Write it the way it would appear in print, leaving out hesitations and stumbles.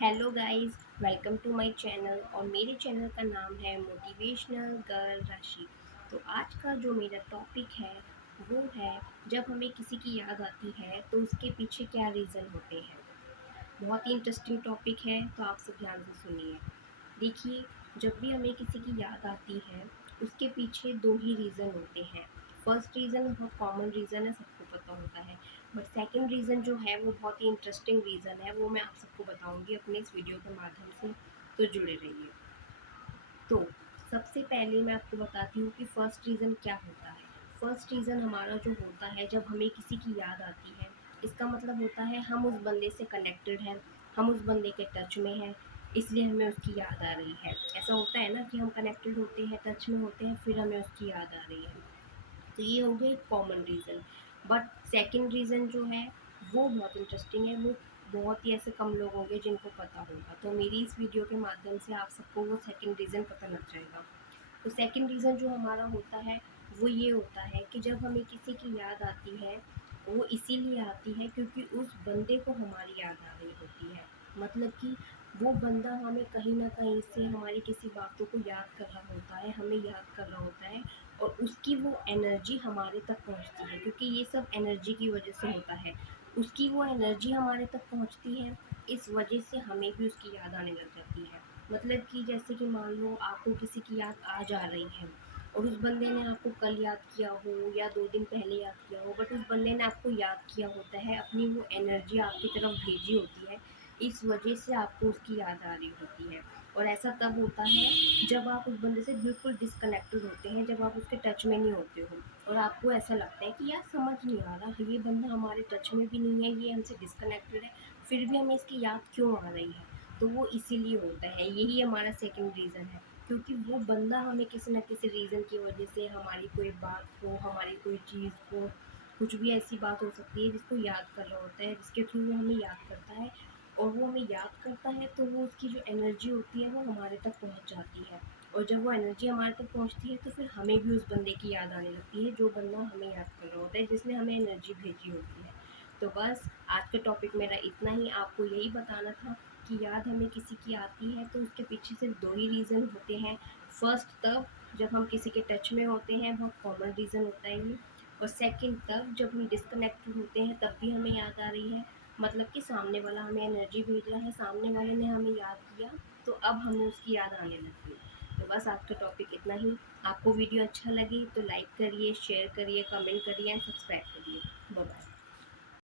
Hello guys, welcome to my channel. और मेरे channel का नाम है मोटिवेशनल गर्ल राशि। तो आज का जो मेरा टॉपिक है वो है, जब हमें किसी की याद आती है तो उसके पीछे क्या रीज़न होते हैं। बहुत ही इंटरेस्टिंग टॉपिक है, तो आप सब ध्यान से सुनिए। देखिए, जब भी हमें किसी की याद आती है उसके पीछे दो ही रीज़न होते हैं। फर्स्ट रीज़न बहुत कॉमन रीज़न है, सबको पता होता है। बट सेकंड रीज़न जो है वो बहुत ही इंटरेस्टिंग रीज़न है, वो मैं आप सबको बताऊंगी अपने इस वीडियो के माध्यम से। तो जुड़े रहिए। तो सबसे पहले मैं आपको बताती हूँ कि फ़र्स्ट रीज़न क्या होता है। फ़र्स्ट रीज़न हमारा जो होता है जब हमें किसी की याद आती है, इसका मतलब होता है हम उस बंदे से कनेक्टेड हैं, हम उस बंदे के टच में हैं, इसलिए हमें उसकी याद आ रही है। ऐसा होता है ना कि हम कनेक्टेड होते हैं, टच में होते हैं, फिर हमें उसकी याद आ रही है। तो ये हो गया एक common reason. But second reason जो है वो बहुत इंटरेस्टिंग है, वो बहुत ही ऐसे कम लोग होंगे जिनको पता होगा। तो मेरी इस वीडियो के माध्यम से आप सबको वो सेकंड रीज़न पता लग जाएगा। तो सेकंड रीज़न जो हमारा होता है वो ये होता है कि जब हमें किसी की याद आती है, वो इसीलिए आती है क्योंकि उस बंदे को हमारी याद आ रही होती है। मतलब कि वो बंदा हमें कहीं न कहीं से हमारी किसी बातों को याद कर रहा होता है, हमें याद कर रहा होता है, और उसकी वो एनर्जी हमारे तक पहुँचती है, क्योंकि ये सब एनर्जी की वजह से होता है। उसकी वो एनर्जी हमारे तक पहुँचती है, इस वजह से हमें भी उसकी याद आने लग जाती है। मतलब कि जैसे कि मान लो आपको किसी की याद आज आ रही है और उस बंदे ने आपको कल याद किया हो या 2 दिन पहले याद किया हो, बट उस बंदे ने आपको याद किया होता है, अपनी वो एनर्जी आपकी तरफ भेजी होती है, इस वजह से आपको उसकी याद आ रही होती है। और ऐसा तब होता है जब आप उस बंदे से बिल्कुल डिस्कनेक्टेड होते हैं, जब आप उसके टच में नहीं होते हो और आपको ऐसा लगता है कि यार समझ नहीं आ रहा, ये बंदा हमारे टच में भी नहीं है, ये हमसे डिस्कनेक्टेड है, फिर भी हमें इसकी याद क्यों आ रही है। तो वो इसीलिए होता है, यही हमारा सेकंड रीज़न है। क्योंकि वो बंदा हमें किसी न किसी रीज़न की वजह से, हमारी कोई बात को, हमारी कोई चीज़ को, कुछ भी ऐसी बात हो सकती है जिसको याद कर रहा होता है, जिसके थ्रू वो हमें याद करता है। और वो हमें याद करता है तो वो उसकी जो एनर्जी होती है वो हमारे तक पहुँच जाती है। और जब वो एनर्जी हमारे तक पहुँचती है तो फिर हमें भी उस बंदे की याद आने लगती है, जो बंदा हमें याद कर रहा होता है, जिसने हमें एनर्जी भेजी होती है। तो बस आज का टॉपिक मेरा इतना ही, आपको यही बताना था कि याद हमें किसी की आती है तो उसके पीछे सिर्फ 2 ही रीज़न होते हैं। फर्स्ट तब जब हम किसी के टच में होते हैं, बहुत कॉमन रीज़न होता है ये। और सेकंड तब जब हम डिस्कनेक्टेड होते हैं तब भी हमें याद आ रही है। मतलब कि सामने वाला हमें एनर्जी भेज रहा है, सामने वाले ने हमें याद किया, तो अब हमें उसकी याद आने लगी। तो बस आज का टॉपिक इतना ही। आपको वीडियो अच्छा लगे तो लाइक करिए, शेयर करिए, कमेंट करिए एंड सब्सक्राइब करिए। Bye bye.